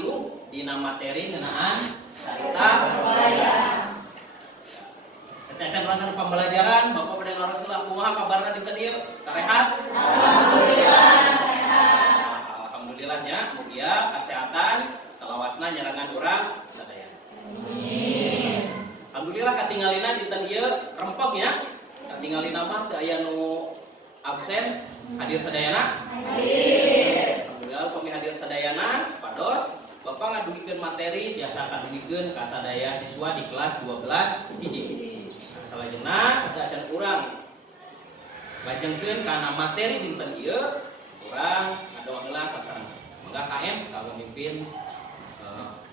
tilu dina materi ngeunaan carita wayang. Acan urang pembelajaran Bapak Bade Rasulullah kumaha kabarna dinten ieu? Sarehat? Alhamdulillah sehat. Alhamdulillahnya mugia kesehatan salawasna nyarangan urang sadaya. Amin. Alhamdulillah katinggalina dinten ieu rempeg ya. Katinggalina mah teu aya nu absen. Hadir sadayana? Hadir. Alhamdulillah upami hadir sadayana supados Bapak ngadugikeun materi biasa kadugikeun ka sadaya siswa di kelas 12 hiji. Salajengna sadacan urang lajengkeun kana materi dinten ieu urang ngadoa heula sasaran. Mangga KM kanggo mimpin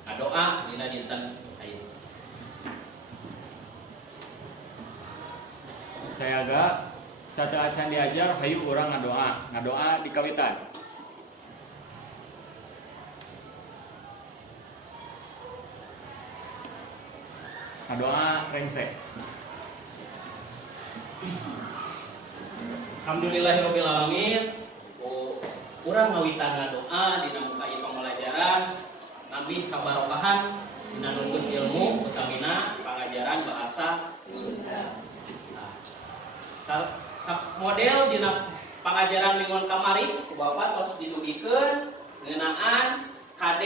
ngadoa dina dinten ieu. Saya agak satu acan diajar hayu urang ngadoa di kawitan. Ngadoa rengsek. Alhamdulillahirabbil alamin. Urang ngawitan ngadoa dina muka ieu pembelajaran nabi kabarokahan dina nuntut ilmu utamina pangajaran bahasa Sunda. Model dina pangajaran mingguan kamari ku Bapak tos didugikeun ngeunaan KD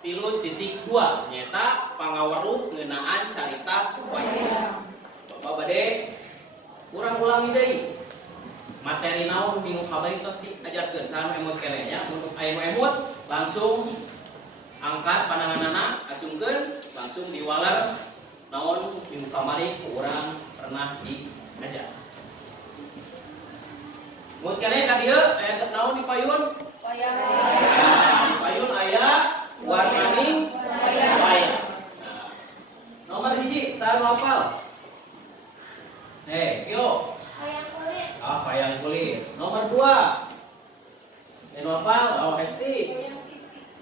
3.2 nyata pangaweruh ngeunaan carita wayang. Bapak bade urang ulangi deui materi naon minggu kamari tos diajarkeun saha emot keneh nya mun aya nu emot langsung angkat pandanganana acungkeun langsung diwaler naon minggu kamari ku urang pernah diajar. Mun keneh ka dieu aya naon di payun? Wayang. Di payun aya warnaning wayang. Nah, nomor hiji saha hafal? Yo. Wayang kulit. Wayang kulit. Nomor 2. Eno hafal? Hesti.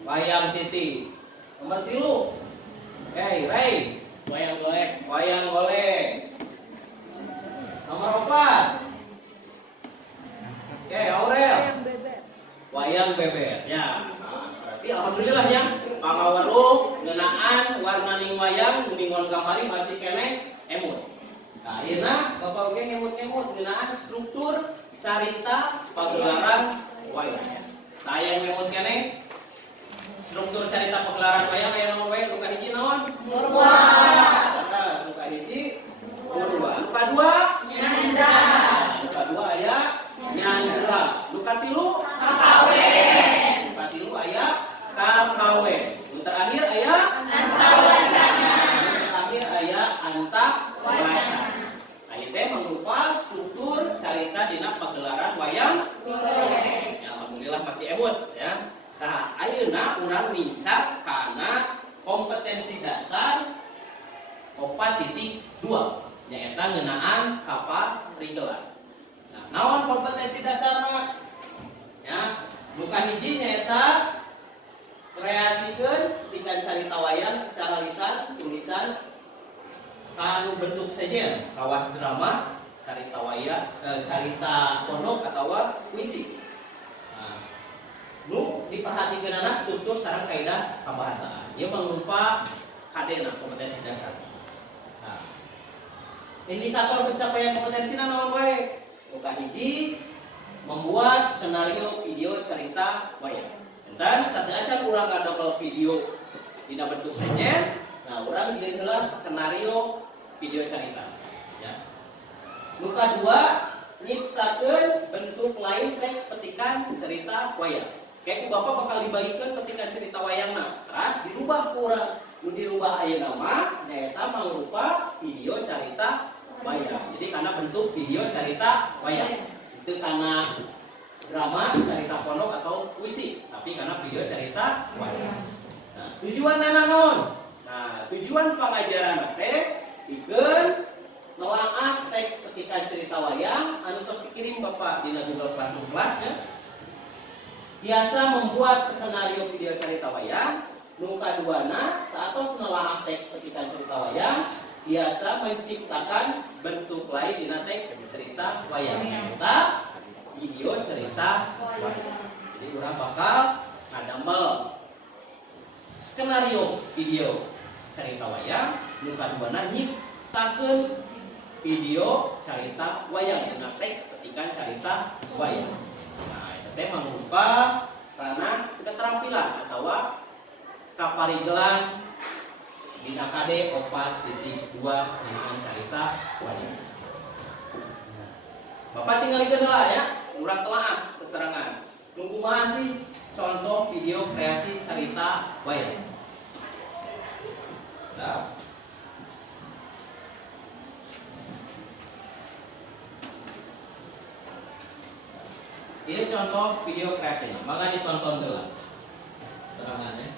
Wayang titi. Nomor 3. Ray. Wayang golek. Wayang golek. Nomor 4. Aurel. Wayang beber. Wayang beber. Ya. Berarti alhamdulillah ya pangaweruh ngeunaan warnaning wayang kuningon kamari masih keneh emut. Nah, ayeuna Bapak oge ngemut-ngemut ngeunaan struktur carita pagelaran wayang. Saya ngemut keneh struktur carita pagelaran wayang aya naon wae nu kahiji naon? Murwa. Nah, nu kahiji murwa. Nu kadua nyandra. Nu kadua aya nyandra. Nu katilu kakawe. Nu katilu aya kakawe. Nu terakhir aya antawacana. Nu terakhir aya antawacana. Teh mengupal struktur carita dina pagelaran wayang golek. Ya, alhamdulillah masih emut ya. Nah, ayeuna urang mincak kana kompetensi dasar 4.2 nyaeta ngeunaan kaparigelan. Nah, naon kompetensi dasarna? Ya, nu kahiji nyaeta kreasikeun tikan carita wayang secara lisan, tulisan kanu bentuk sejen, kawas drama, carita wayang, carita pondok atawa puisi. Nah, nu diperhatikeunana struktur sareng kaidah kabahasaan. Ieu mangrupa kadena kompetensi dasar. Nah, indikator pencapaian kompetensina naon wae? Nu kahiji membuat skenario video carita wayang. Dan satu acan urang ngadongkel video dina bentuk sejen, nah urang di heula skenario video carita ya. Nu kadua nyiptakeun bentuk lain teks petikan cerita wayang. Kayak Bapak bakal dibagikeun petikan cerita wayangna. Terus dirubah ku urang. Nu dirubah ayeuna mah nyaeta mangrupa video carita wayang. Jadi karena bentuk video carita wayang. Itu karena drama, carita pondok atau puisi, tapi karena video carita wayang. Nah, tujuan naon? Nah, tujuan pengajaran teh pikeun nelaah teks petikan cerita wayang anu tos dikirim Bapak dina Google Classroom kelas ya. Biasa membuat skenario video cerita wayang. Nu kaduana saatos nelaah teks petikan cerita wayang biasa menciptakan bentuk lain dina teks cerita wayang. Kita video cerita wayang. Jadi urang bakal ngadamel skenario video carita wayang, nu kaduana nyiptakeun video carita wayang dina teks petikan carita wayang. Nah, itu teh mangrupa ranah keterampilan atawa kaparigelan dina KD 4.2 ngenaan carita wayang. Bapak tinggalikeun heula ya, urang telaah keserangan. Nu kumaha sih contoh video kreasi carita wayang? Sudah. Ini contoh video kreasinya, maka ditonton dulu serangannya.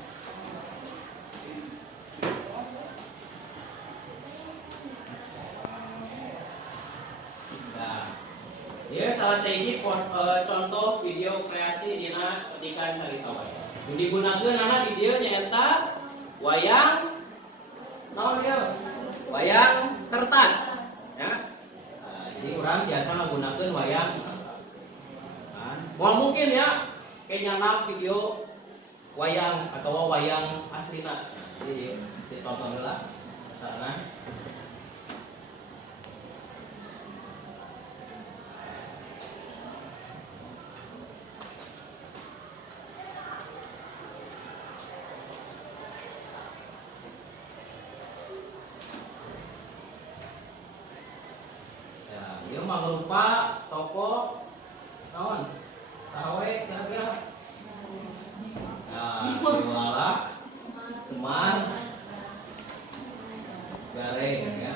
Nah, ini salah satu contoh video kreasi dina petikan carita wayang. Yang digunakan anak di dia nyaeta wayang, naon dia? Wayang kertas, ya. Nah, jadi orang biasa menggunakan wayang. Wah mungkin ya kayaknya video wayang atau wayang aslina. Jadi ditonton dulu lah sana. Ya, ieu mangrupa toko naon? Sawe kira-kira. Nah, jualah Semar Gareng ya.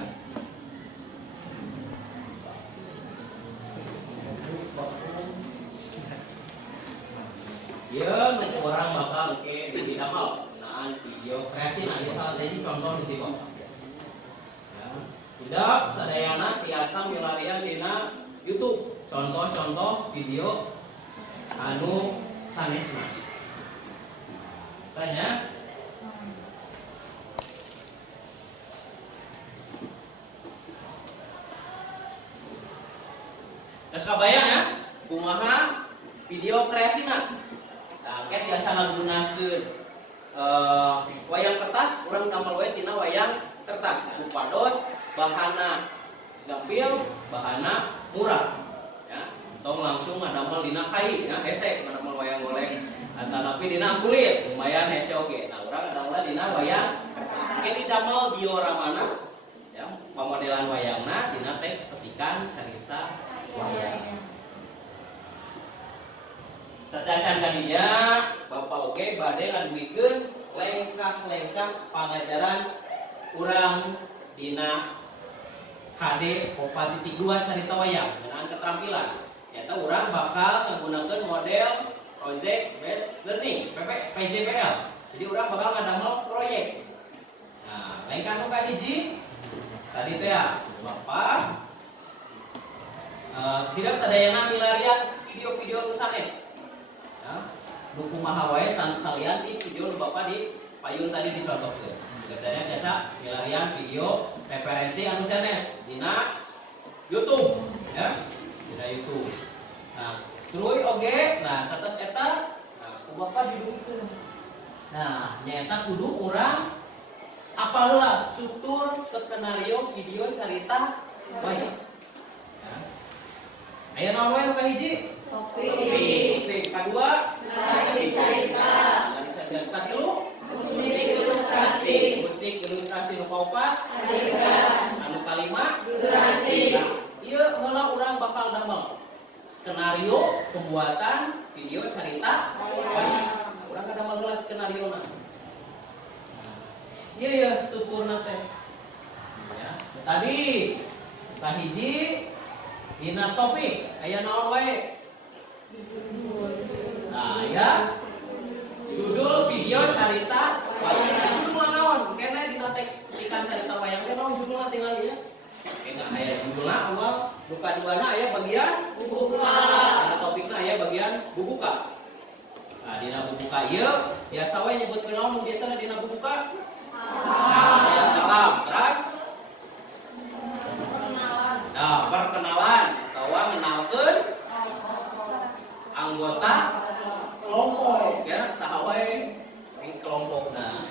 Ya, orang bakal oke di damal naan video kreasi nah ini salah satu contoh di Bapak. Ya. Tidak sadayana tiasa milarian dina YouTube. Contoh-contoh video anu sanesna. Tanya. Terus kabayang ya, kumaha video kreasina. Nah, kayak biasa ngagunakeun wayang kertas, urang damel we tina wayang kertas. Supados bahana gampil, bahana murah. Ya, tong langsung ngadamel dina kai, ya hese ngadamel wayang golek. Tapi dina kulit lumayan hese oge. Nah, urang ngadamel dina wayang kertas. Oke didamel dioramana ya, pamodelan wayangna dina teks petikan carita wayang. Sadacan kadinya Bapak oge bade ngaduikeun lengkap-lengkap pangajaran urang dina KD 4.2 carita wayang ngeunaan keterampilan. Eta urang bakal nggunakeun model project based learning PJBL. Jadi urang bakal ngadamel proyek. Nah, lengkap nu kahiji tadi teh ya Bapak tidak sadayana milarian video-video nu sanes. Ya, nu kumaha wae salian di video nu Bapak di payun tadi dicontohkeun. Biasanya biasa milarian video referensi anu sanes dina YouTube ya, dina YouTube. Nah, terus oge, nah sanes eta ku Bapak didukikeun. Nah, nyaeta kudu urang apal heula struktur skenario video carita wayang. Ya. Aya naon wae nu kahiji? Topik. Kadua, narasi carita. Katilu, musik ilustrasi nu kaopat, adegan. Anu kalima, durasi. Nah, ieu heula urang bakal damel skenario pembuatan video carita wayang. Urang kadamel heula skenariona. Iya ya strukturna teh. Ya, tadi kahiji dina topik aya naon wae? Nah, ya. Judul video carita wayang. Judul naon? Kene dina teks petikan carita wayang teh naon judulna tinggal ieu. Kena aya judulna awal, nu kaduana aya bagian bubuka. Dina topikna aya bagian bubuka. Nah, dina bubuka ieu biasa wae nyebutkeun naon nu biasana dina bubuka? Nah, ya salam. Terus perkenalan atau ngenalkeun anggota kelompok ya, saha wae kelompokna.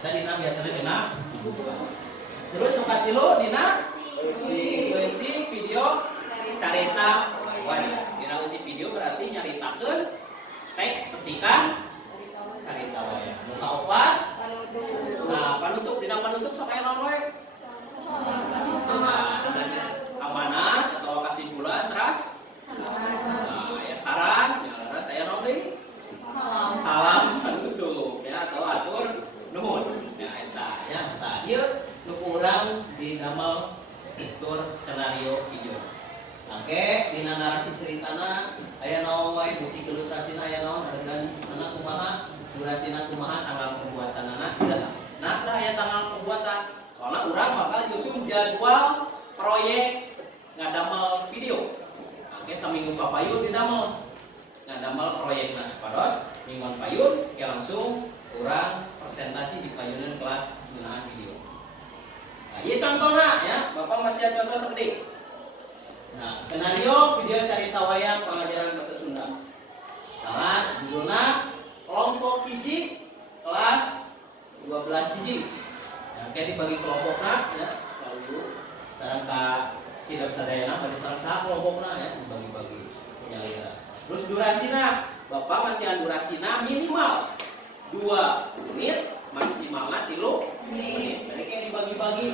Jadi dina biasanya dina terus nu katilu dina eusi video carita wayang. Dina eusi video berarti nyaritakeun teks petikan carita wayang. Nu kaopat nah panutup dina panutup sok aya naon we? Amanat atau kesimpulan terus ya saran ya terus aya naon deui? Salam panutup ya atau atur nuhun. Ya eta ieu nu urang didamel struktur skenario video. Oke, dina narasi ceritana aya naon wae musik ilustrasina aya naon adegan mana kumaha, durasina kumaha, tanggal pembuatanana tidak. Nah, aya tanggal pembuatan. Soalnya urang bakal nyusun jadwal proyek ngadamel video. Oke, saminggu papayun didamel. Ngadamel proyekna supados mingguan payun ke langsung urang presentasi di payunan kelas penggunaan video. Nah, ieu contohna ya, Bapak masih contoh seperti. Nah, skenario video carita wayang pengajaran bahasa Sunda. Salah judulna kelompok hiji kelas 12 hiji. Ya, kayak dibagi kelompokna ya, lalu sekarang tidak sadayana bagi salah kelompokna ya, dibagi-bagi penyalira. Terus durasina, Bapak masih durasina minimal 2 menit, maksimalnya 3 menit. Jadi kayak dibagi-bagi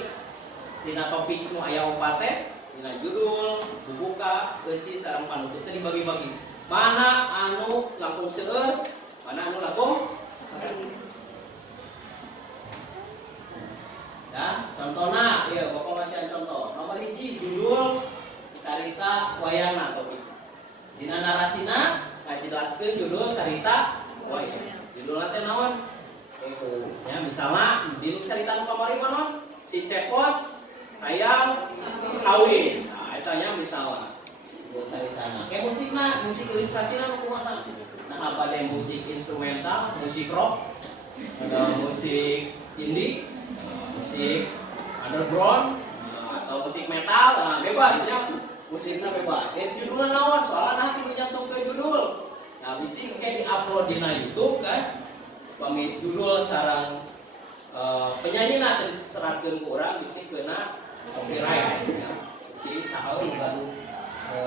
dina topik nu aya opat teh, dina judul, bubuka, eusi sareng panutup teh dibagi-bagi. Mana anu langkung seueur, mana anu langkung sakit. Ya, contohna, ya Bapak masih contoh. Nomor hiji judul carita wayangna topik. Dina narasina ngajelaskeun judul carita wayang. Judulna teh naon? Ya, misalnya di carita nu kamari mah si Cepot hayang kawin. Nah, eta nya misalna judul caritana. Kayak musikna, musik ilustrasina nu kumaha? Nah, apa ada musik instrumental, musik rock, ada musik indie, musik underground, atau musik metal, nah bebas ya, musiknya bebas. Judulnya naon, soalnya nah kita nyantum ke judul. Nah bisi kayak diupload di YouTube kan, pamit judul sarang penyanyi nanti serahkan ke orang bisi kena copyright. Ya. Si sahau baru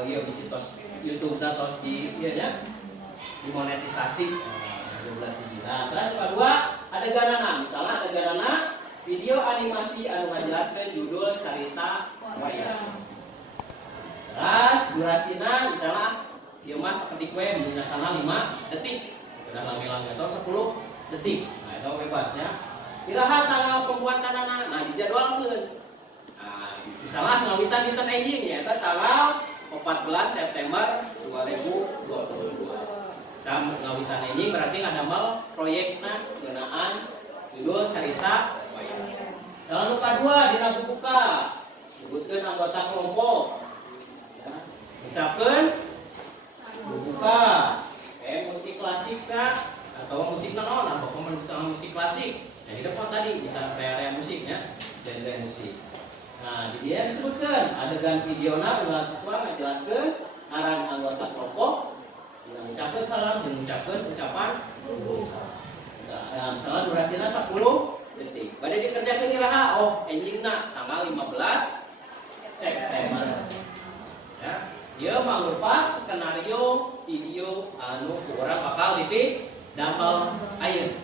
ya bisi tos YouTube dan tos di iya ya dimonetisasi. Nah terus kedua adeganana, misalnya adeganana video animasi anu ngajelaskeun judul carita wayang. Terus durasina misalnya ieu mah sakedik we biasana 5 detik. Kada lami-lami atau 10 detik. Nah, itu bebas ya. Iraha tanggal pembuatanana, nah dijadwalkeun. Nah, misalnya ngawitan dinten enjing ya eta tanggal 14 September 2022. Dan ngawitan enjing berarti ngadamel proyekna ngeunaan judul carita wayang. Jangan lupa dua dina buka. Sebutkeun anggota kelompok. Ya. Ucapkeun buka. Musik klasik kah? Atau musik naon? Apa misalnya musik klasik? Nah, di depan tadi bisa area musiknya, genre musik. Nah, di dia disebutkan adegan videona ulah siswa ngajelaskeun ngaran anggota kelompok, mengucapkan salam dan mengucapkan ucapan. Nah, misalnya durasinya 10 detik. Bade dikerjakeun iraha oh enjingna tanggal 15 September. Ya, ieu mangrupa skenario video anu urang bakal didamel ayeuna.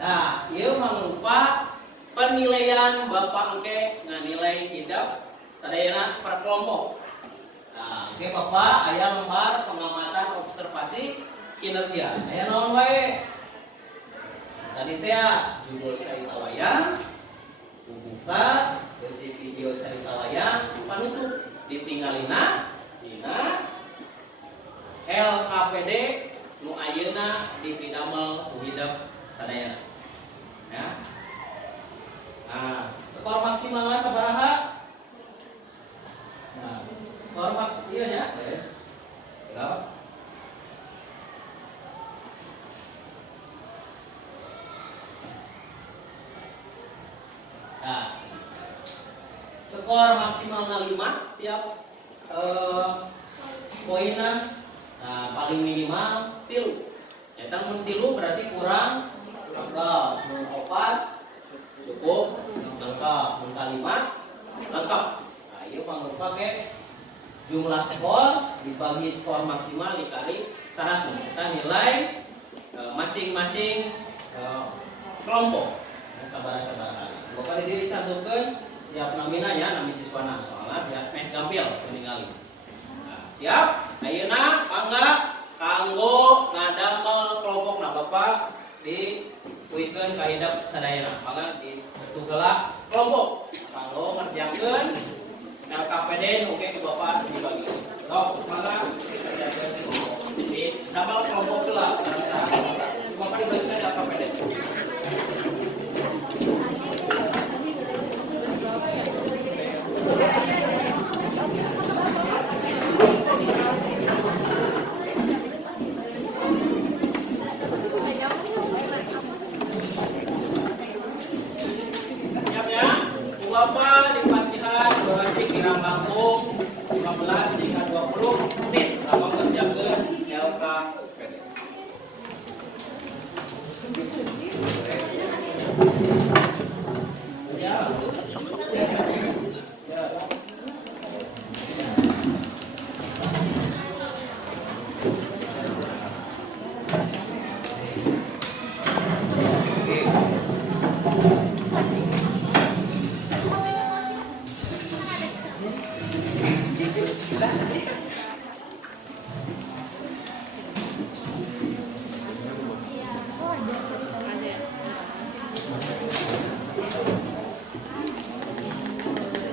Nah, ieu mangrupa penilaian Bapak engke nganilai hidup sadayana per kelompok. Nah, oke Bapak aya lembar pengamatan observasi kinerja. Aya naon wae? Tadi teh judul carita wayang, pembuka, besi video carita wayang, panutup ditinggalina dina LKPD nu ayeuna dipidamel ku hidup sadayana. Ya. Nah, skor maksimalnya sabaraha? Nah, skor maksimal iya nya, guys. Berapa? Nah, skor maksimalnya 5 tiap poinna. Nah, paling minimal 3. Eta mun 3 berarti kurang lengkap. Nun opat cukup lengkap. Nun kalimat lengkap. Nah, ieu mangrupa ke jumlah skor dibagi skor maksimal dikali 100. Kita nilai masing-masing kelompok. Sabar-sabar kali. Bapak diri cantumkan tiap naminanya nami siswana soalnya ya meh gampil ningali. Nah, siap? Ayeuna mangga kanggo ngadamel kelompokna Bapak diuikeun ka hidap sadayana. Mangga ditugeula kelompok kanggo ngerjakeun LKPD oke ke Bapak dibagi. Sok mangga dikerjakeun kelompok. Didamel kelompok heula sareng-sareng. Bapak dibagikan LKPD. Bapak dipastikan durasi kirang langsung 15 hingga 20 menit lama mengerjakan LKPD.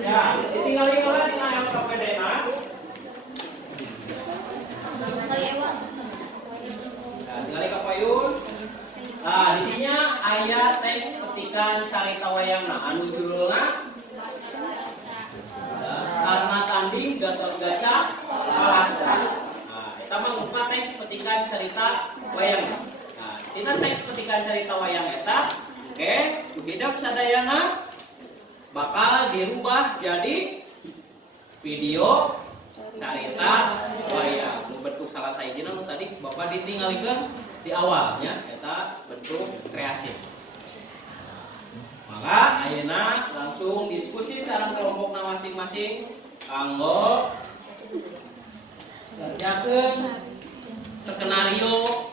Ya, ditinggal-tinggalan dina LKPD na. Nah, tinggal kapayun. Nah, didinya aya teks petikan carita wayangna anu judulna Karna Tanding Gatot Kaca Palastra. Nah, eta mah rupa teks petikan carita wayangna. Nah, tina teks petikan carita wayang eta, oke, hidup sadayana bakal dirubah jadi video carita wayang. Nu bentuk salah sahijina nu tadi Bapak ditinggalikeun di awalnya eta bentuk kreasi. Maka ayeuna langsung diskusi sareng kelompokna masing-masing kanggo ngerjakeun skenario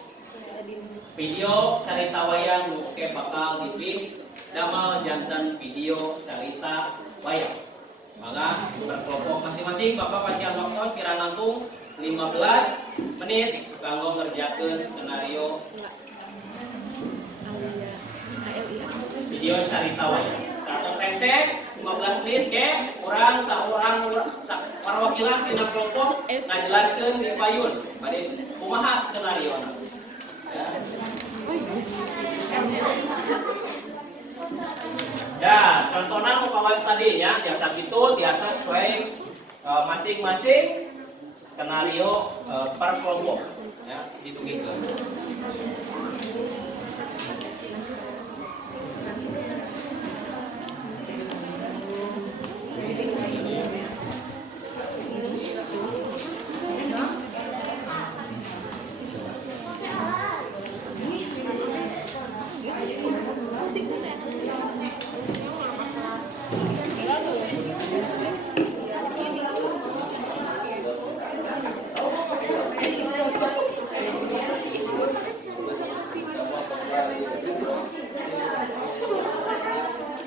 video carita wayang nu oke bakal dipilih damel jantan video carita wayang. Maka berkelompok masing-masing Bapak pasihan waktu sekira langkung 15 menit kanggo ngerjakeun skenario video carita wayang. 100 rensek 15 menit ke urang saurang perwakilan tina kelompok ngajelaskeun di payun bade kumaha skenariona. Ya. Ya, contohnya mukawas tadi ya, biasa gitu, biasa sesuai masing-masing skenario per kelompok ya, dibegitukan.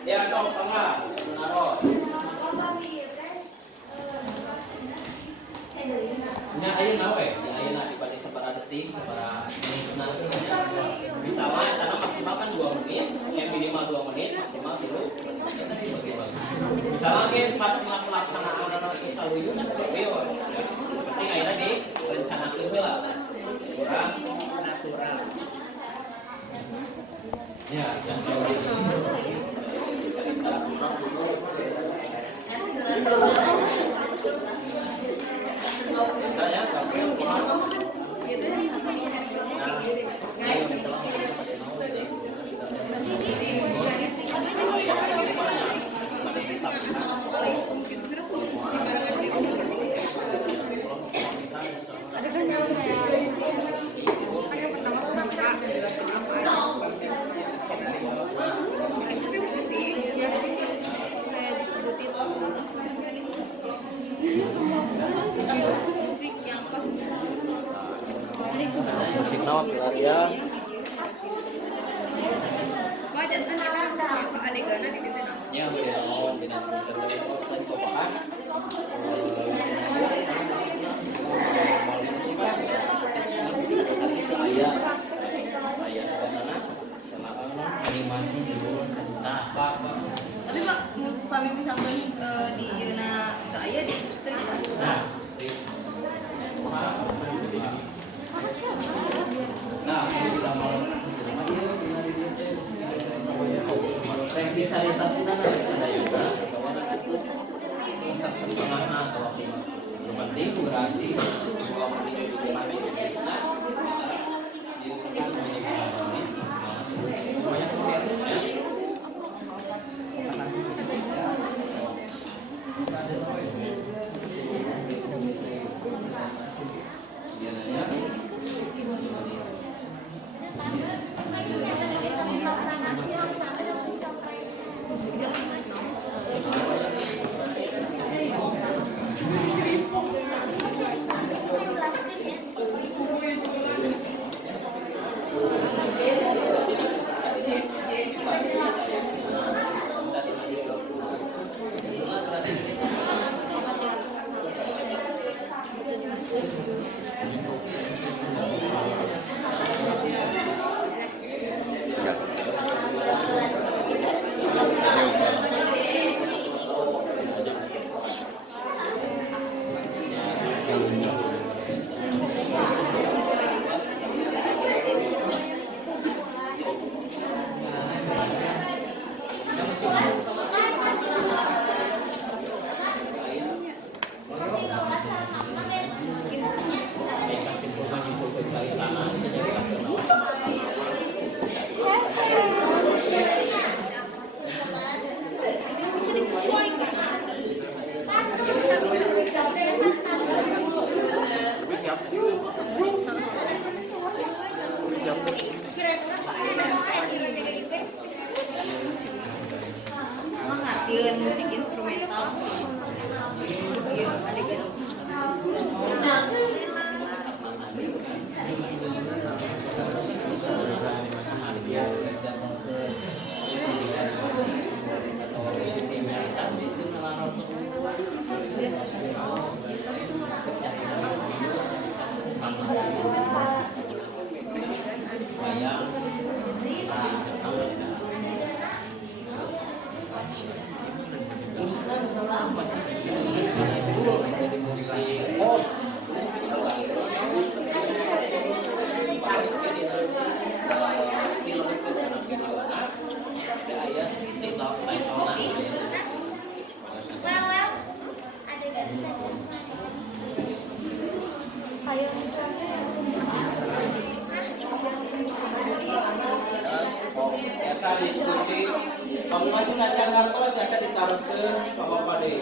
Ya, sok tengah, menaruh. Nya ayeuna we, ayeuna dibanding sabaraha detik, sabaraha menit. Misalnya karena maksimal kan 2 menit, yang minimal 2 menit, maksimal 3. Kita dibagi-bagi. Misalnya guys pas pelaksanaan saluyun kan video ya. Penting ayeuna direncanakeun heula. Kurang natural. Ya, yang biasanya tampil adeganna di dieu naon? Ya boleh naon bina konser dari pos dan kopakan. Aya animasi judul cerita. Tapi Pak, kami misalkan di ieuna teu aya di strip. Nah, ini juga mau ranking salita tuna sadayana bahwa cukup pusat pertengahan atau penting durasi 2 menit juga mati. Nah, jadi sekitar banyak ngartieun musik instrumental. Iya, adegan. Biasa diskusi, kamu masih ngajar kartu biasa ditaruhkeun ka Bapak deui.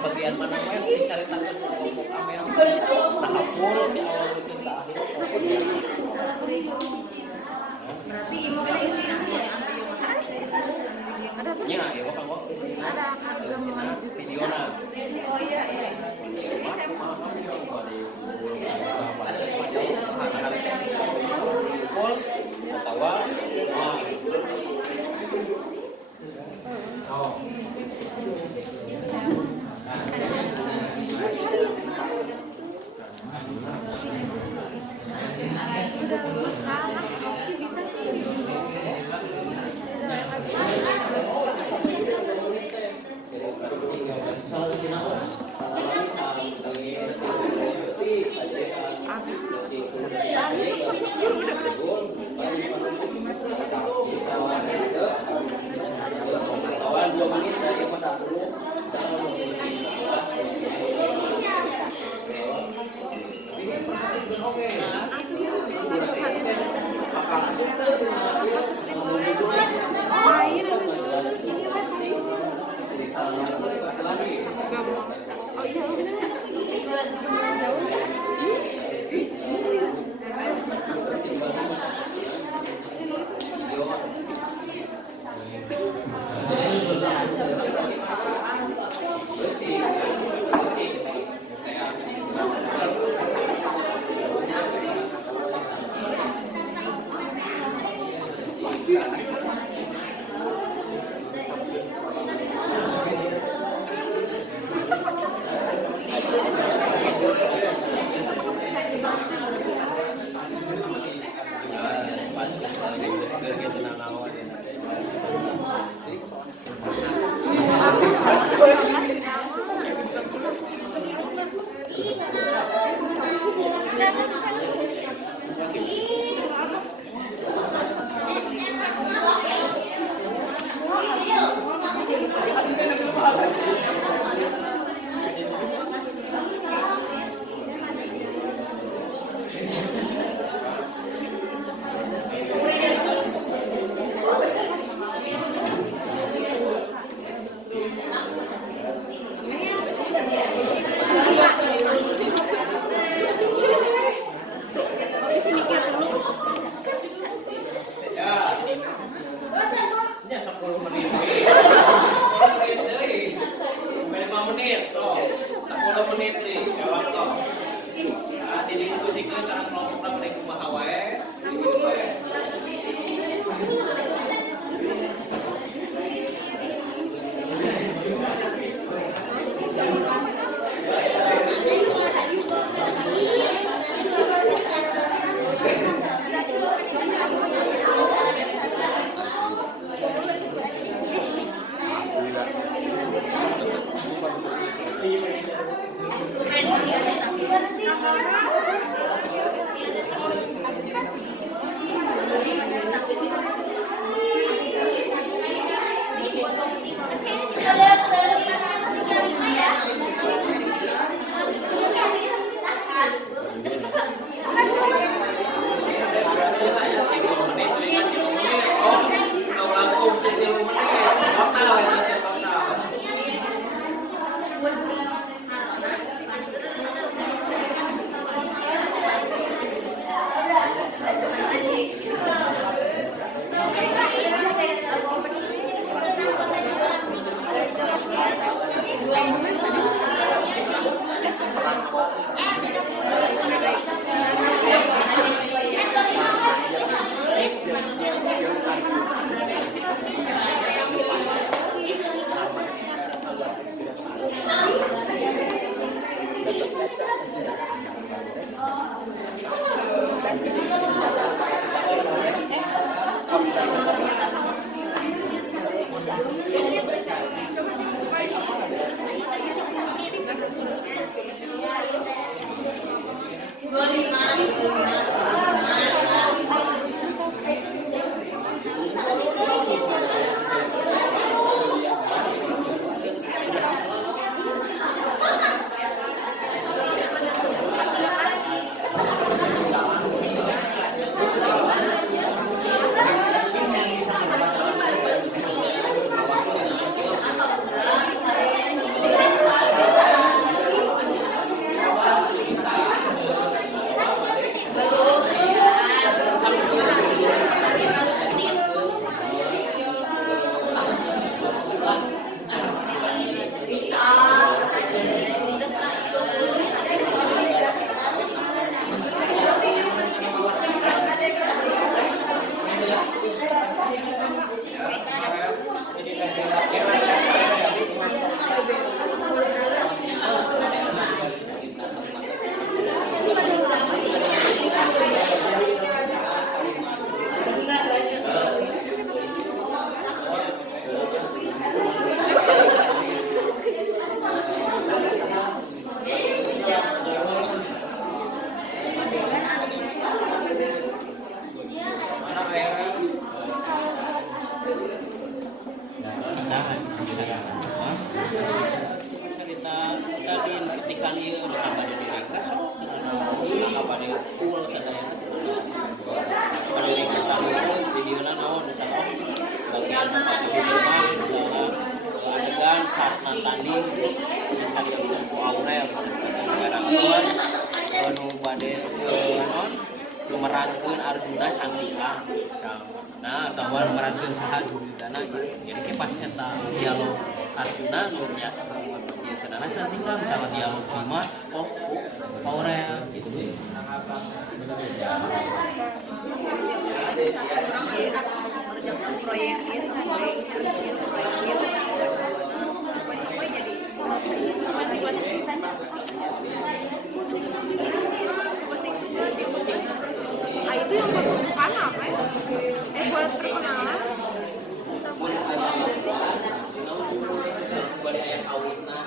Bagian mana yang diceritakan kelompok Amel nah full di awal bikin ke akhir Berarti imam ada isi ya? ya ya wakang ada video na Oh iya iya. full atau oh oke. Jadi salah satu lagi. Bersih, bersih. Kayak ya 10 menit. 10 menit deui. 5 menit, so 10 menit nih, ya waktu. Nah, didiskusikeun sareng kelompokna meneh kumaha wae. Gitu wae. pada full sadaya pada kisah di dieunan naon misalnya bagian di rumah misalnya adegan karena tanding mencari ku Aurel karakter nu bade non memerankeun Arjuna Cantika nah atau memerankeun saha Duryudana jadi ke pas eta dialog Arjuna nya ieu kenana Cantika misalnya dialog 5 oh Aurel gitu Jadi sampai orang akhirnya mengerjakan proyek dia sampai proyek dia sampai jadi masih buat itu yang buat pembukaan apa ya? Buat perkenalan. bade aya awitna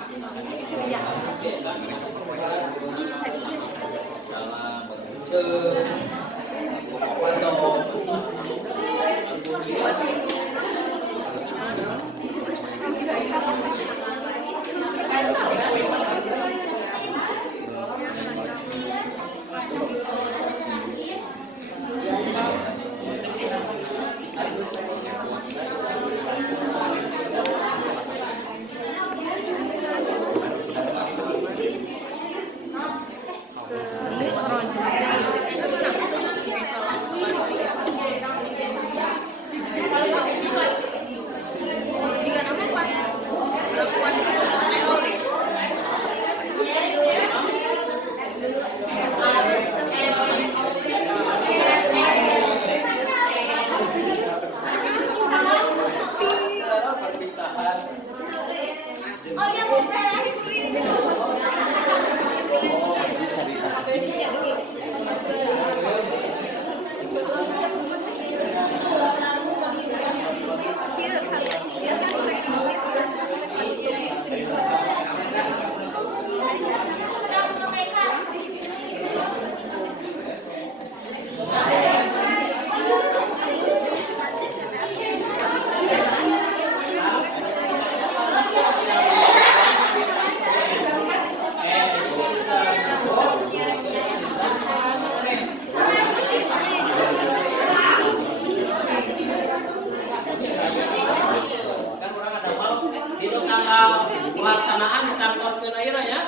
pelaksanaan tangkoskeun ayeuna ya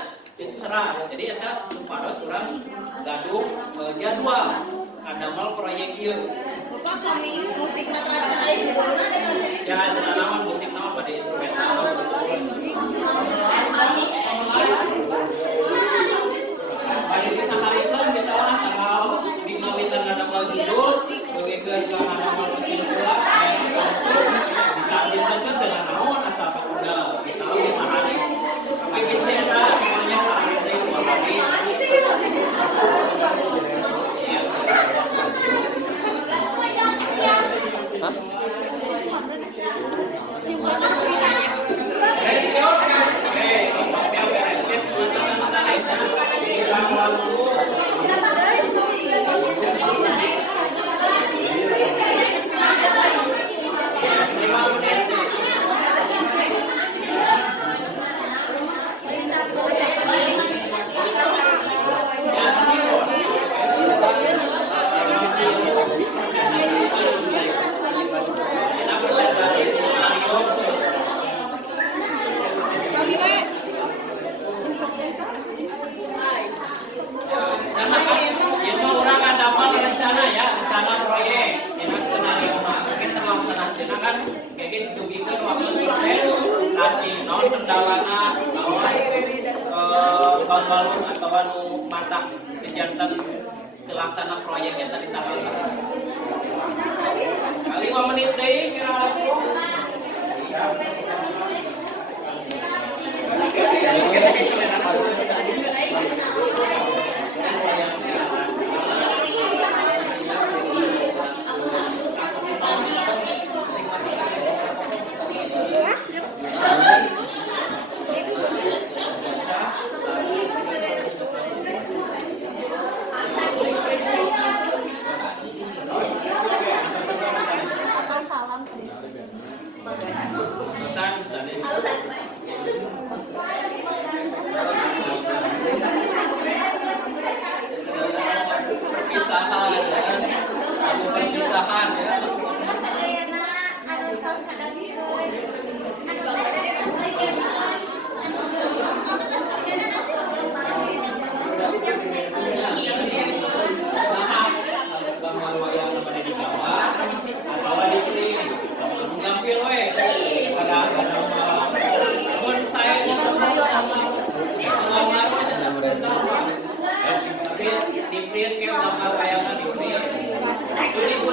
serah jadi eta supados urang gaduh jadwal kadamel proyek ieu Bapak kami musik mata lain ya tanaman musik naon pada instrumental pada kisah hareupeun misalnya tanggal dina witan kadamel judul dugekeun ka kadamel musik pula bisa ditentukan dengan naon asal udah misalnya bisa hari tapi bisa ada semuanya saat itu memahami kendalana lawan balun atau anu matak kegiatan pelaksana proyeknya tadi tanggal 1 kali 5 menit deh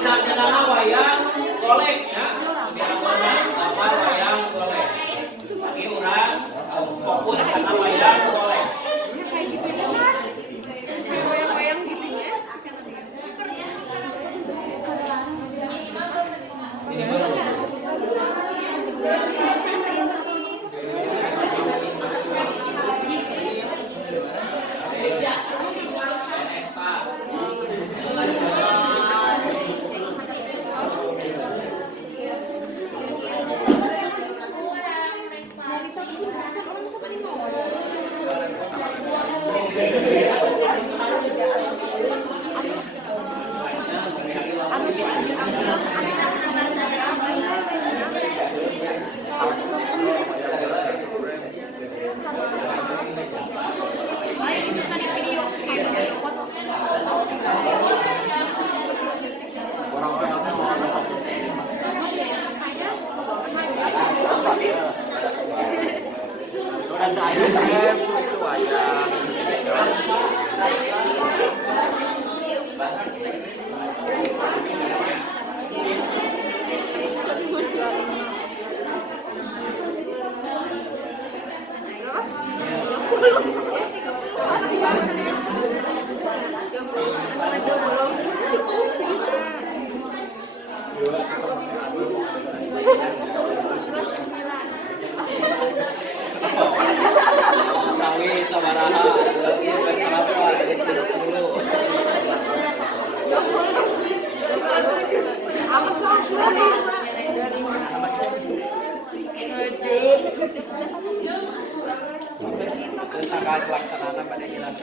budak jenama wayang golek ya. Biar apa wayang golek. Ini orang fokus karena wayang golek. Kayak gitu ya kan? Kayak wayang-wayang gitu ya. Ini baru. Itu tadi video kayak video foto. Tawi sabaraha. Sangat pelaksanaan pada jalan.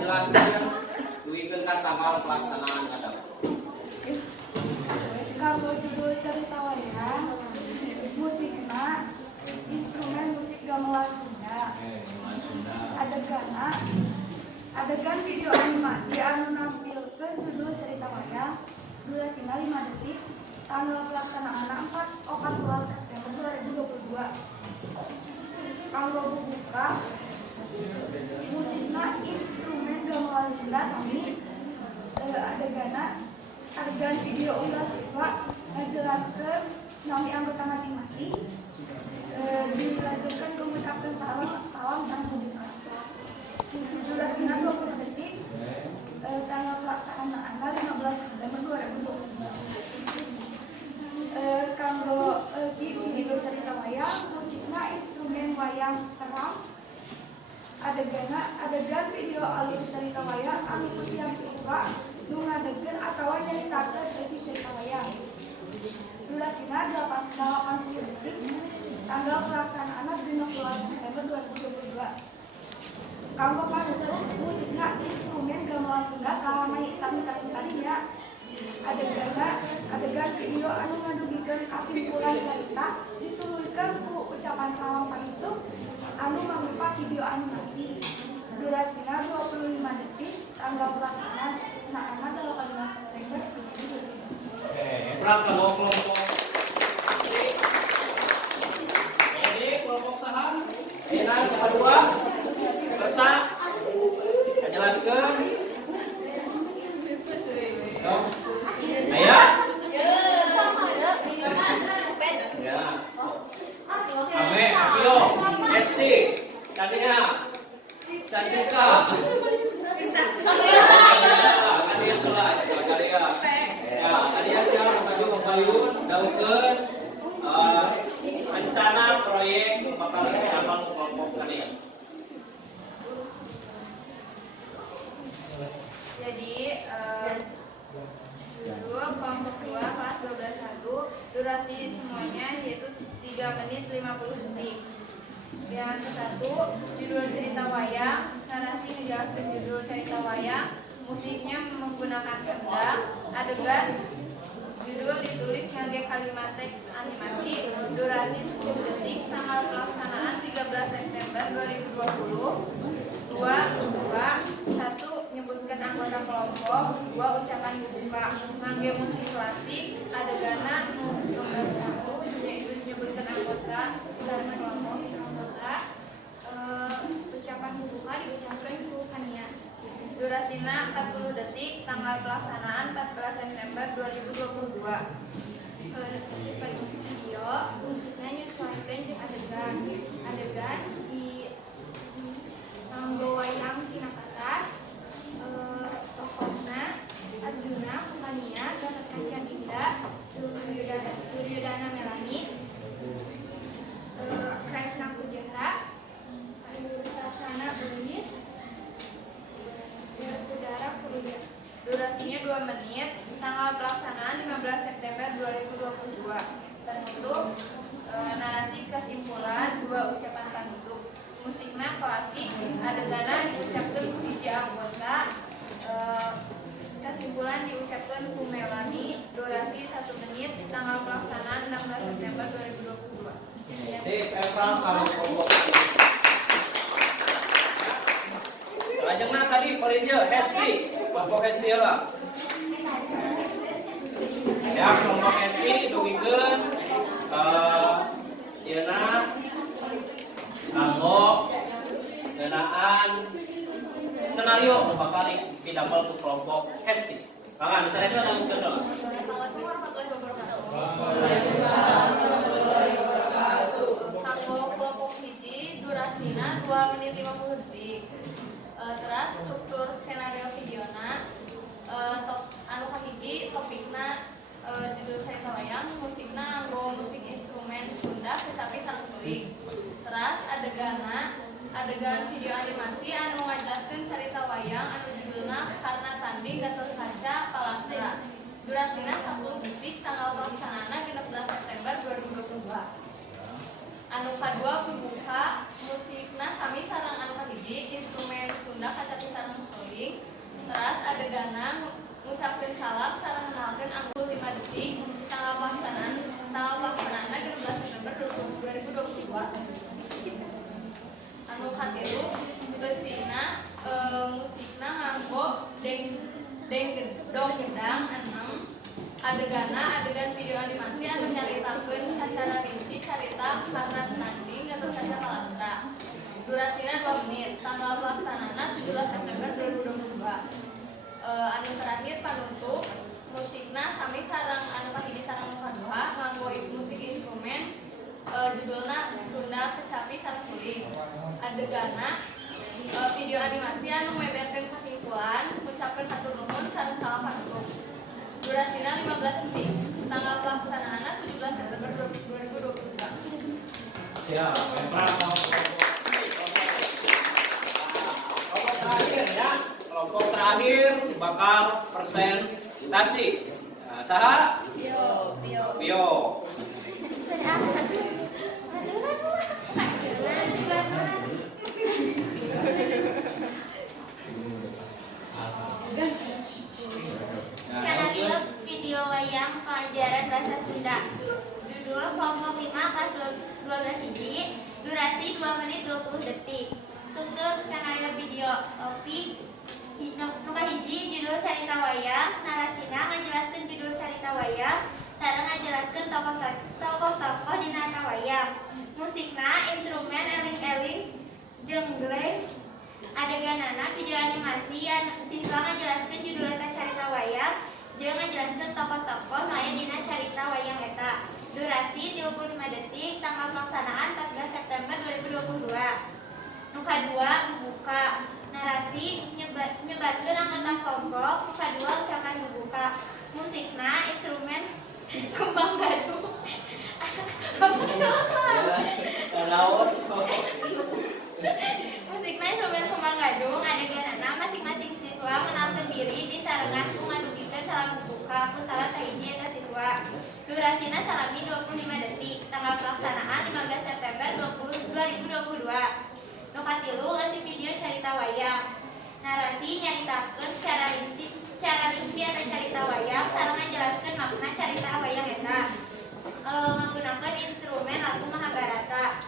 Jelaskan duikeun ka tanggal pelaksanaan ada. adegan video animasi anu nampilkeun judul cerita wayang durasina 5 detik tanggal pelaksanaan 14 September 2022. Kanggo buka musikna instrumen gamelan Sunda sami adegan video ulah siswa ngajelaskeun nami anggota masing-masing dilanjutkan ke mengucapkan salam dan pembuka. Durasinya 20 detik, tanggal pelaksanaan 15 September 2022. Kanggo si video cerita wayang, musiknya instrumen wayang terang, adegan video alur cerita wayang anu yang siswa nu ngadegeun atawa nyaritakeun isi cerita wayang. Durasinya 80 detik, tanggal pelaksanaan 15 September 2022. Kanggo panutup musiknya instrumen gamelan Sunda sami tadinya adegan video anu ngadugikeun kasimpulan cerita dituluykeun ku ucapan salam panutup anu mangrupa video animasi. Durasinya 25 detik, tanggal pelaksanaan 18 September 2022. Berapa kelompok? Ini kelompok saham. Yang kedua, bersa. Jelaskan. Ayah. Ya. Ame, Akio, Esti, Tania, Sandika. Tania kelas, Tania. Ya, Tania sekarang baju pembayun, daukeun rencana proyek bakal amal kelompok Tania. Jadi judul kelompok 2 kelas 12.1 durasi semuanya yaitu 3 menit 50 detik. Yang ke-1 judul cerita wayang, narasi menjelaskan judul cerita wayang, musiknya menggunakan kendang, adegan judul ditulis ngangge kalimat teks animasi, durasi 10 detik, tanggal pelaksanaan 13 September 2020. 2. Nyebutkan anggota kelompok. 2. Ucapan buka. Ngangge musik klasik. Adeganna nomor 1 yaitu menyebutkan anggota dan kelompok anggota. Ucapan buka diucapkan ku Kania. Durasina 40 detik. Tanggal pelaksanaan 14 September 2022. Sebagai video musiknya nyesuaikan jeung adegan di nganggo wayang tina katas tokohna Arjuna, Kania, Gatot Kaca Dinda, Duryodana Melani, Kresna Pujara, Sasana Bungis, Udara Purja. Durasinya 2 menit, tanggal pelaksanaan 15 September 2022. Penutup, narasi kesimpulan, 2 ucapan penutup. Musiknya klasik, adeganna diucapkan ku hiji anggota, kesimpulan diucapkan ku Melani, durasi 1 menit, tanggal pelaksanaan 16 September 2022. Kalau kelompok Lajengna tadi paling dia Hesti, kelompok Hesti lah. Ya, kelompok Hesti didugikeun yeuna kanggo ngeunaan skenario bakal didamel ku kelompok Hesti. Mangga misalnya saya tanggung kendor. Assalamualaikum warahmatullahi wabarakatuh. Kanggo kelompok hiji durasina 2 menit 50 detik. Terus struktur skenario videona anu kahiji topikna judul cerita wayang, musikna nganggo musik instrumen Sunda tetapi sareng teuing. Terus adegan video animasi anu ngajelaskeun cerita wayang anu judulna Karna Tanding Gatot Kaca Palastra. Durasina 10 detik, tanggal pelaksanaanna 16 September 2022. Anu kadua pembuka musikna sami sareng anu kahiji instrumen Sunda kacapi sareng teuing. Terus adeganna ngucapkeun salam sareng ngenalkeun angkul 5 detik, tanggal pelaksanaanna 16 September 2022. Anu katilu beusina Musikna nganggo dong gedang 6. Adegan video animasi anu nyaritakeun sacara rinci carita karena tanding atau saja kalastra. Durasina 2 menit. Tanggal pelaksanana 17 September 2022. Anu terakhir panutup musikna sami sareng anu kahiji sareng anu kadua nganggo musik instrumen judulna Sunda Kecapi sareng Kuling. Adegana video animasi anu mebekeun kesimpulan ucapkeun hatur nuhun sareng salam panutup. Durasina 15 detik. Tanggal pelaksanaanna 17 September 2022. Siap. Kelompok terakhir ya. Kelompok terakhir bakal presentasi. Nah, saha? Bio. Skenario video wayang pelajaran bahasa Sunda. Judul kelompok 5 kelas 12 hiji. Durasi 2 menit 20 detik. Struktur skenario video. Topik Nuka hiji judul carita wayang. Narasina ngajelaskeun judul carita wayang. Sareng ngajelaskeun tokoh-tokoh dina eta wayang. Musikna instrumen eling-eling jenggleng. Adeganana video animasi siswa ngajelaskeun judul eta carita wayang jeung ngajelaskeun tokoh-tokoh nu aya dina carita wayang eta. Durasi 35 detik. Tanggal pelaksanaan 14 September 2022. Nu kadua membuka. Narasi nyebatkeun anggota kelompok. Nu kadua ucapan membuka. Musikna instrumen kembang gadung. Musikna instrumen kembang gadung. Adeganana masing-masing siswa menalkeun diri di sarengan ku ngadugikeun salam buka ku salah sahiji eta siswa. Durasina salami 25 detik. Tanggal pelaksanaan 15 September 2022. Nu katilu eusi video carita wayang. Narasi nyaritakeun secara rinci eta carita wayang sareng ngajelaskeun makna carita wayang eta. Nggunakeun instrumen lagu Mahabharata.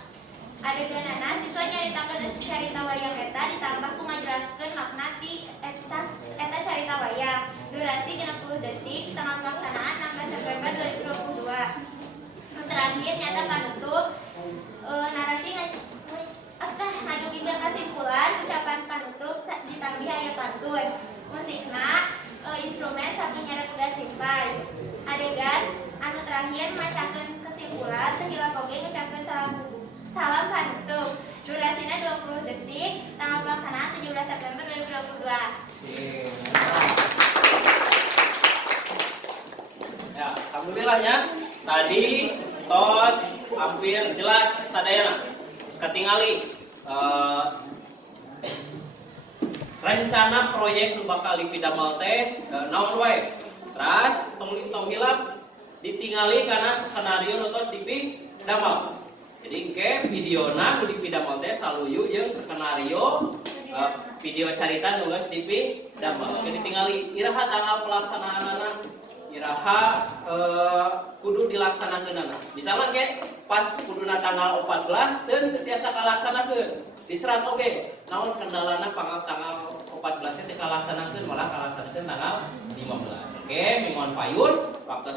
Adeganana siswa nyaritakeun carita wayang eta ditambah ku ngajelaskeun makna ti eta carita wayang. Durasi 60 detik. Tanggal pelaksanaan 16 September 2022. Nu terakhir nyata panutup. Narasi ngajukeun kesimpulan ucapan panutup ditambah aya pantun. Musikna instrumen satunya tugas simpai. Adegan anu terakhir macakeun kesimpulan sehingga koge ngucapkeun salam panutup. Durasina 20 detik. Tanggal pelaksanaan 17 September 2022. Ya, alhamdulillahnya tadi tos hampir jelas sadayana. Terus ketingali rencana proyek nu bakal dipidamel teh naon wae. Terus tong hilap ditingali karena skenario nu tos dipidamel. Jadi engke videona nu dipidamel teh saluyu jeung skenario video carita nu geus dipidamel. Jadi ditingali iraha tanggal pelaksanaanana, iraha kudu dilaksanakeunana. Misalnya ge pas kuduna tanggal 14 teu tiasa kalaksanakeun. Diserat oge naon kendalana tanggal 14 teh kalaksanakeun malah kalaksanakeun tanggal 15. Oke, mingguan payun waktu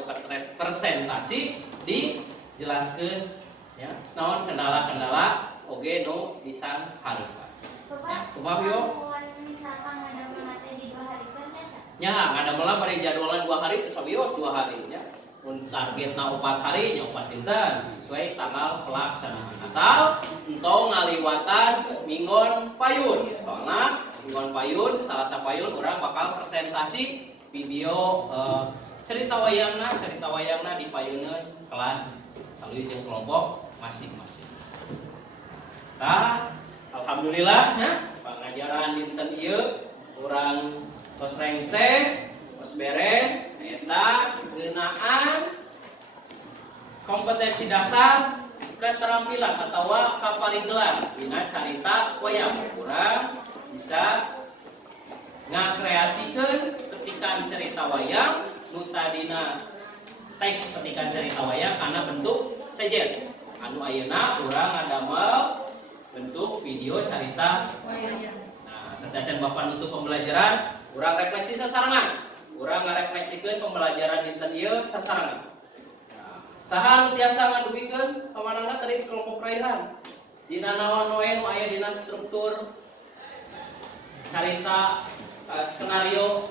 presentasi dijelaskeun ya. Naon kendala-kendala oge nu pisan hareupan. Kumaha yo? Nya ngadamela bari jadwalan 2 hari terus abios 2 hari nya. Mun targetna 4 hari nya 4 dinten sesuai tanggal pelaksanaan. Asal entong ngaliwatan minggon payun. Soalna minggon payun salah sapayun urang bakal presentasi video cerita wayangna dipayeuneun kelas saluy jeung kelompok masing-masing. Tah alhamdulillah nya pangajaran dinten ieu urang tos rengse, tos beres, eta ngeunaan kompetensi dasar keterampilan atau kaparigelan dina carita wayang. Urang bisa ngakreasikeun petikan cerita wayang nu tadina teks petikan cerita wayang kana bentuk sejen. Anu ayeuna urang ngadamel bentuk video carita wayang. Nah, Nah, sedajan Bapak nutup pembelajaran, urang refleksi sasarangan. Urang ngarefleksikeun pembelajaran dinten ieu sasarangan. Nah, saha anu tiasa ngadugikeun pamanangna tadi kelompok raihan. Dina naon wae nu aya dina struktur carita skenario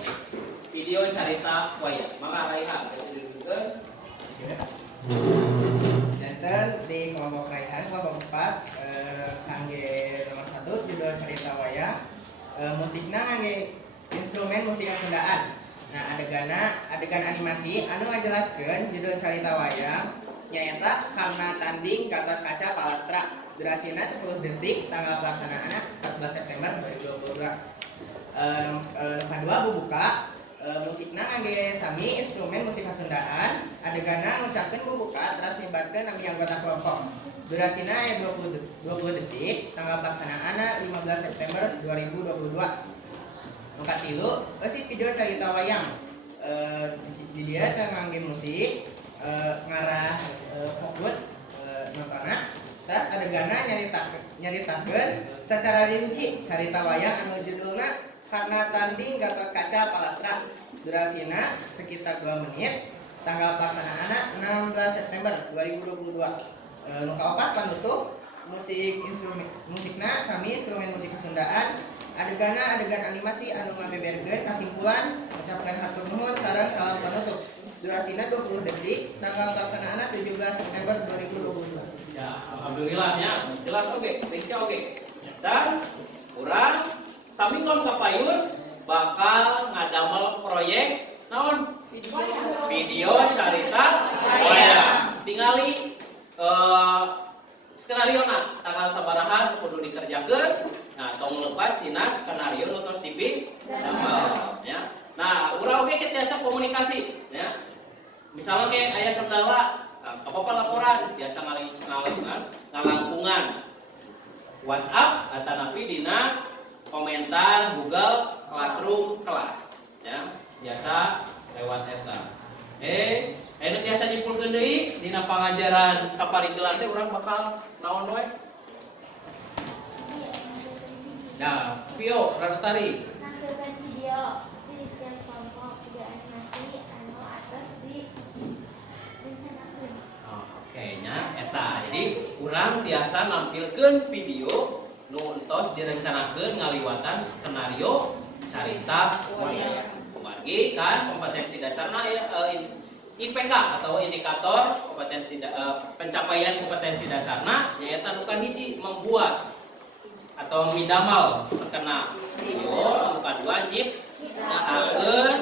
video carita wayang. Maka raihan ngadugikeun Janten di kelompok raihan kelompok 4 kangge nomor 1 judul cerita wayang, musikna kangge instrumen musik Sundaan. Nah, adegan animasi anu ngajelaskeun judul cerita wayang nyaeta karena tanding Gatot Kaca Palastra. Durasina 10 detik, tanggal pelaksanaanna 14 September 2022. Kedua bubuka musikna ngangge sami instrumen musik Sundaan. Adeganna ngucapkeun bubuka terus melibatkeun nami anggota kelompok. Durasina aya 20 detik, tanggal pelaksanaanna 15 September 2022. Nu katilu eusi video carita wayang. Di dia ngangge musik ngarah fokus nontonna. Terus adeganna nyaritakeun secara rinci carita wayang anu judulna Karena Tanding Gatot Kaca Palastra. Durasina sekitar 2 menit. Tanggal pelaksanaanna 16 September 2022. Nu kaopat panutup musikna sami instrumen musik Sundaan. Adeganna adegan animasi anu ngabeberkeun kasimpulan, ucapkan hatur nuhun sareng salam panutup. Durasina 20 detik, tanggal pelaksanaanna 17 September 2022. ya, alhamdulillahnya jelas oke, rinci oke. Dan urang sami kon kapayun bakal ngadamel proyek naon? Video carita wayang. Tingali skenario na tanggal sabaraha kudu dikerjakeun. Nah, tong lepas dina skenario nu tos dipidamel ya. Nah, urang oge biasa komunikasi ya. Misalnya kayak aya kendala, apa laporan biasa ngalangkungan WhatsApp atau napi dina komentar Google Classroom kelas ya. Biasa lewat eta. Anu biasa dipulkeun deui dina pangajaran kaparikelan teh urang bakal naon we? Nah, Vio, Radutari. Nampilkan video di setiap kelompok video animasi anu atas di rencanakeun. Oke nya eta. Jadi urang tiasa nampilkeun video nu entos direncanakeun ngaliwatan skenario carita wayang. Kumargi kan kompetensi dasarna IPK atau indikator kompetensi pencapaian kompetensi dasarna nyaeta nu kahiji membuat atau midamal skena video, nu kadua nyiptakeun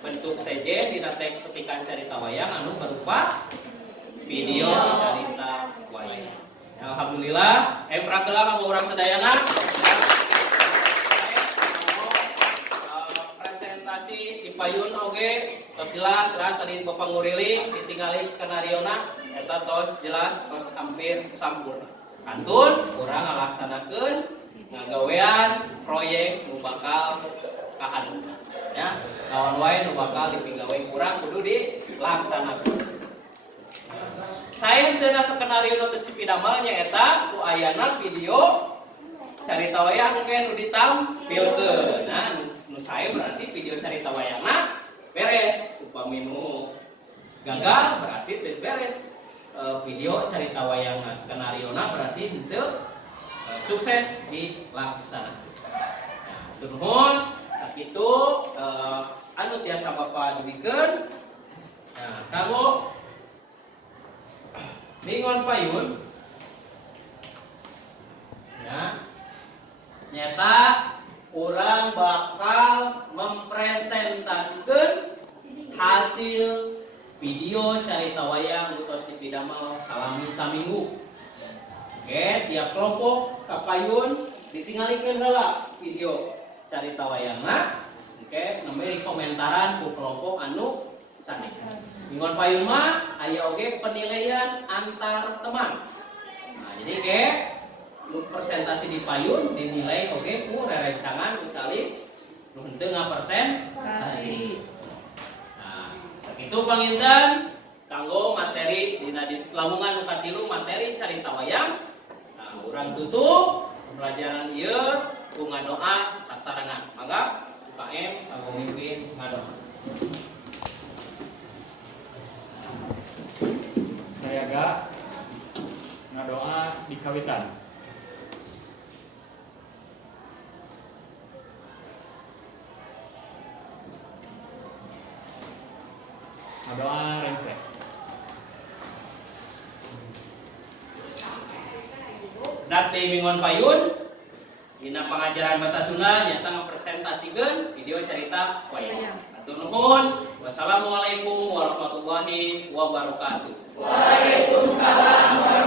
bentuk sejen dina teks petikan carita wayang anu berupa video carita wayang. Ya, alhamdulillah, prageula kanggo urang sadayana. Presentasi dipayun oge tos jelas, terus tadi Bapak ngurili ditinggali skenariona eta tos jelas, tos hampir sampurna. Kantun urang ngalaksanakeun ngagawean proyek nu bakal kahadepan ya. Lawan wae nu bakal dipinggawe urang kudu dilaksanakeun. Saya teu skenario nu teu dipidamel nyaeta ku ayana video carita wayang nu ditampilkeun. Nah, nu saya berarti video carita wayangna beres. Upami nu gagal berarti teu beres. Video carita wayang skenariona berarti henteu sukses dilaksanakan. Nah, turun sakitu anu tiasa Bapak dibikeun. Nah, kanggo ningon payun ya. Nyata urang bakal mempresentasikan hasil video carita wayang nu tos dipidamel salami saminggu. Oke, tiap kelompok kapayun ditinggalikeun heula video carita wayangna. Oke, namanya komentaran ku kelompok anu sami. Mingguan payun mah aya oge penilaian antar teman. Nah, jadi ke nu presentasi di payun dinilai oge ku rerencangan ku calin nu henteu ngapresentasi. Nah, sakitu panginten kanggo materi dina lamungan nu katilu materi carita wayang. Nah, urang tutup pembelajaran ieu ku ngadoa sasarangan. Mangga UKM kanggo mimpin ngadoa. Sayaga ngadoa di kawitan. Ngadoa rengse. Dat di Mingon Payun dina pengajaran bahasa Sunda nyata ngapresentasikan video cerita wayang. Atur nuhun. Wassalamualaikum warahmatullahi wabarakatuh. Waalaikumsalam